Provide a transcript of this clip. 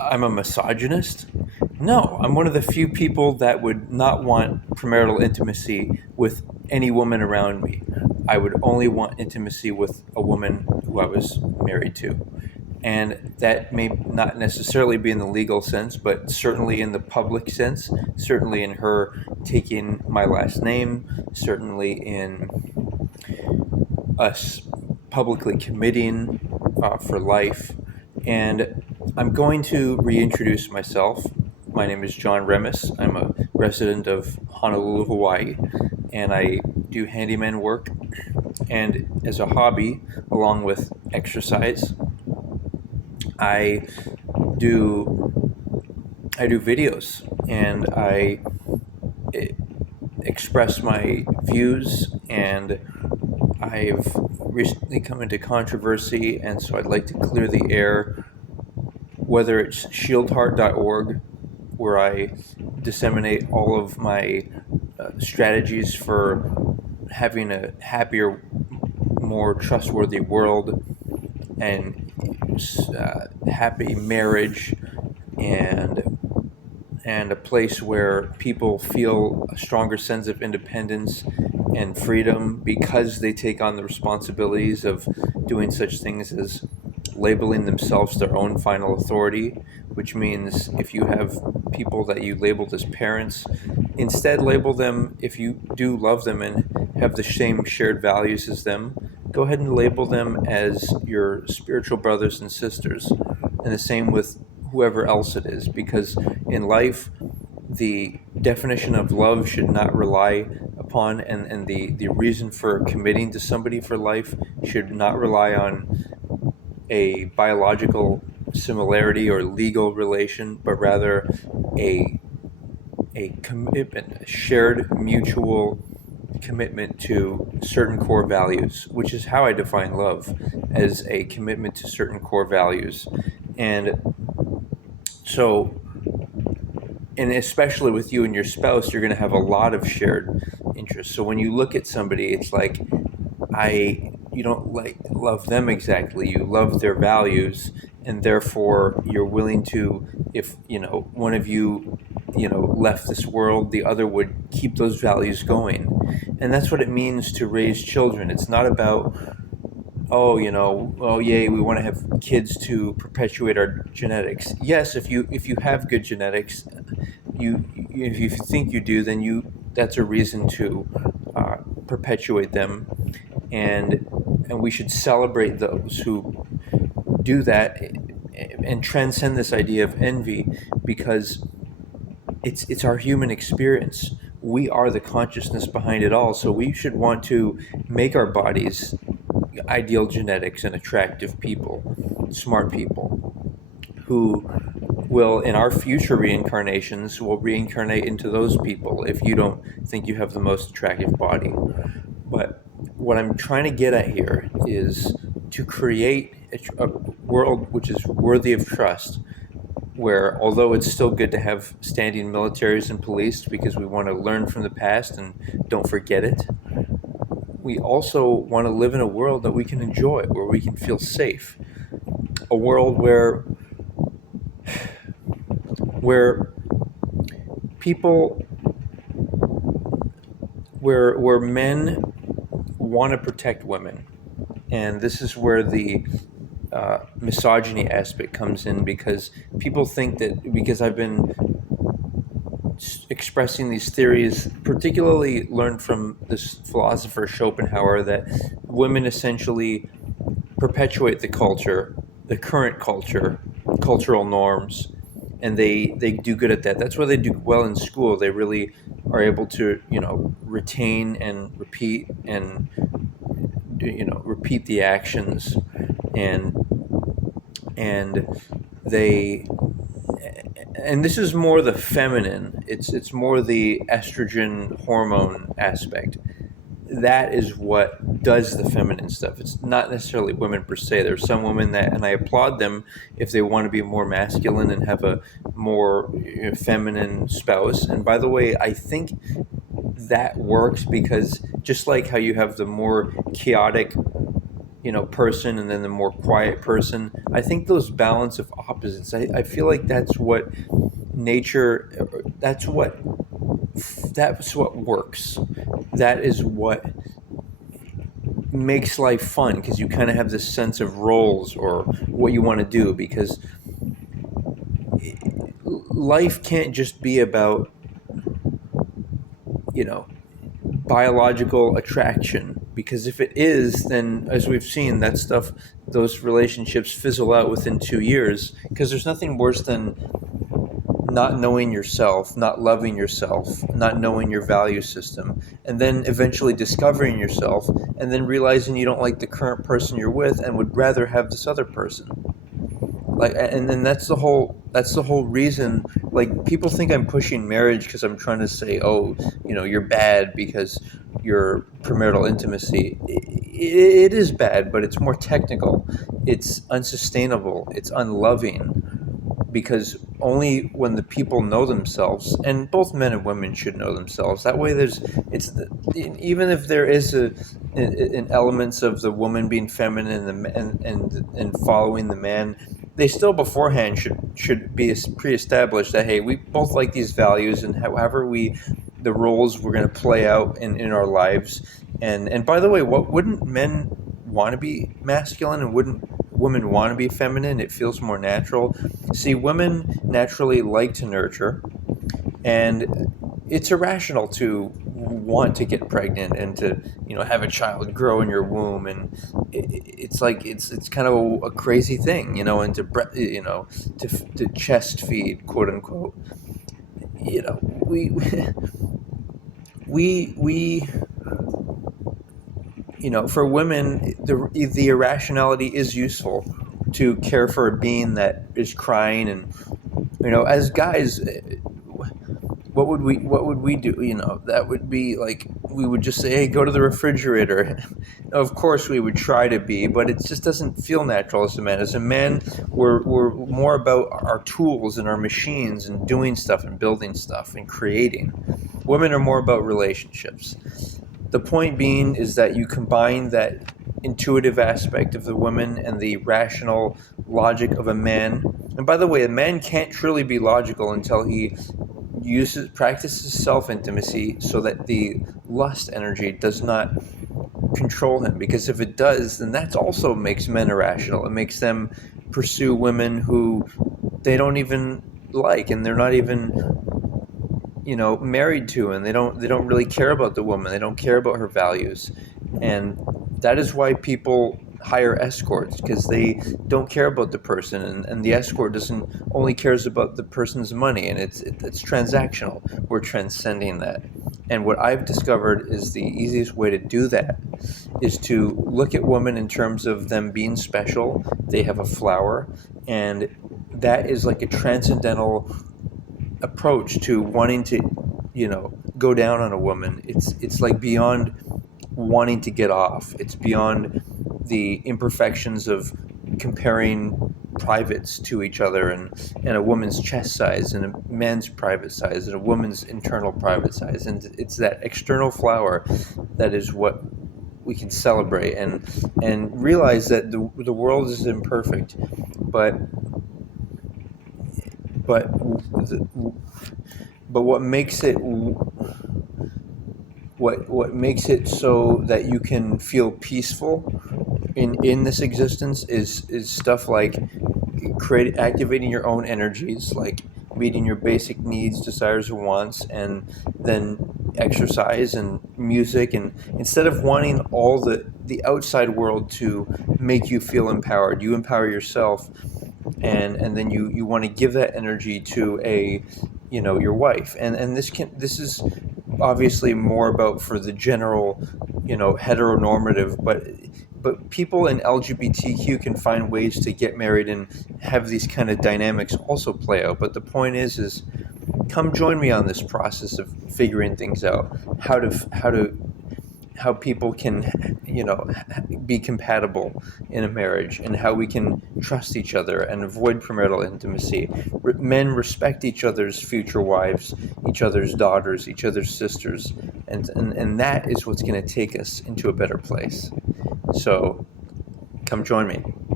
I'm a misogynist? No, I'm one of the few people that would not want premarital intimacy with any woman around me. I would only want intimacy with a woman who I was married to. And that may not necessarily be in the legal sense, but certainly in the public sense, certainly in her taking my last name, certainly in us publicly committing for life. And I'm going to reintroduce myself. My name is John Remis. I'm a resident of Honolulu, Hawaii, and I do handyman work. And as a hobby, along with exercise, I do I do videos and I eh, express my views, and I've recently come into controversy, and so I'd like to clear the air, whether it's shieldheart.org, where I disseminate all of my strategies for having a happier, more trustworthy world, and happy marriage, and a place where people feel a stronger sense of independence and freedom because they take on the responsibilities of doing such things as labeling themselves their own final authority, which means if you have people that you labeled as parents, instead label them, if you do love them and have the same shared values as them, go ahead and label them as your spiritual brothers and sisters. And the same with whoever else it is, because in life, the definition of love should not rely upon, and the reason for committing to somebody for life should not rely on a biological similarity or legal relation, but rather a commitment, a shared mutual commitment to certain core values, which is how I define love, as a commitment to certain core values. And so, and especially with you and your spouse, you're going to have a lot of shared interests. So when you look at somebody, it's like, you don't like love them exactly. You love their values, and therefore you're willing to, if one of you left this world, the other would keep those values going. And that's what it means to raise children. It's not about, oh yay, we want to have kids to perpetuate our genetics. Yes, if you have good genetics, if you think you do, then that's a reason to perpetuate them, and we should celebrate those who do that and transcend this idea of envy, because it's our human experience. We are the consciousness behind it all, so we should want to make our bodies ideal genetics and attractive people, smart people, who will, in our future reincarnations, will reincarnate into those people if you don't think you have the most attractive body. But what I'm trying to get at here is to create a world which is worthy of trust, where, although it's still good to have standing militaries and police because we want to learn from the past and don't forget it, we also want to live in a world that we can enjoy, where we can feel safe. A world where people, where men want to protect women. And this is where the misogyny aspect comes in, because people think that because I've been expressing these theories, particularly learned from this philosopher Schopenhauer, that women essentially perpetuate the culture, the current culture, cultural norms, and they do good at that. That's why they do well in school. They really are able to retain and repeat, and repeat the actions, and and they and this is more the feminine. It's more the estrogen hormone aspect. That is what does the feminine stuff. It's not necessarily women per se. There's some women that, and I applaud them if they want to be more masculine and have a more feminine spouse. And by the way, I think that works, because just like how you have the more chaotic, person, and then the more quiet person. I think those balance of opposites. I feel like that's what nature. That's what works. That is what makes life fun, because you kind of have this sense of roles or what you want to do, because life can't just be about you know biological attraction, because if it is, then as we've seen, those relationships fizzle out within 2 years, because there's nothing worse than not knowing yourself, not loving yourself, not knowing your value system, and then eventually discovering yourself, and then realizing you don't like the current person you're with and would rather have this other person. And then that's the whole reason. Like, people think I'm pushing marriage because I'm trying to say, oh, you're bad because your premarital intimacy. It is bad, but it's more technical. It's unsustainable. It's unloving, because only when the people know themselves, and both men and women should know themselves. That way, even if there is an elements of the woman being feminine and following the man, they still beforehand should be pre-established that, hey, we both like these values, and however the roles we're going to play out in our lives. And by the way, what wouldn't men want to be masculine, and wouldn't women want to be feminine? It feels more natural. See, women naturally like to nurture, and it's irrational to want to get pregnant and to have a child grow in your womb, and it's like it's kind of a crazy thing, and to chest feed, quote unquote. We for women, the irrationality is useful to care for a being that is crying. And as guys, what would we do? That would be like, we would just say, hey, go to the refrigerator. Of course we would try to be, but it just doesn't feel natural as a man. As a man, we're more about our tools and our machines and doing stuff and building stuff and creating. Women are more about relationships. The point being is that you combine that intuitive aspect of the woman and the rational logic of a man. And by the way, a man can't truly be logical until he practices self-intimacy, so that the lust energy does not control him. Because if it does, then that also makes men irrational. It makes them pursue women who they don't even like, and they're not even married to, and they don't really care about the woman. They don't care about her values. And that is why people hire escorts, because they don't care about the person, and the escort doesn't only cares about the person's money, and it's transactional. We're transcending that. And what I've discovered is the easiest way to do that is to look at women in terms of them being special. They have a flower, and that is like a transcendental approach to wanting to go down on a woman. It's like beyond wanting to get off. It's beyond the imperfections of comparing privates to each other, and a woman's chest size and a man's private size and a woman's internal private size. And it's that external flower that is what we can celebrate, and realize that the world is imperfect, but what makes it so that you can feel peaceful in this existence is stuff like activating your own energies, like meeting your basic needs, desires, and wants, and then exercise and music. And instead of wanting all the outside world to make you feel empowered, you empower yourself, and then you want to give that energy to your wife. And this is obviously more about for the general heteronormative, but people in LGBTQ can find ways to get married and have these kind of dynamics also play out. But the point is come join me on this process of figuring things out, how people can be compatible in a marriage, and how we can trust each other and avoid premarital intimacy. Men respect each other's future wives, each other's daughters, each other's sisters, and that is what's going to take us into a better place. So Come join me.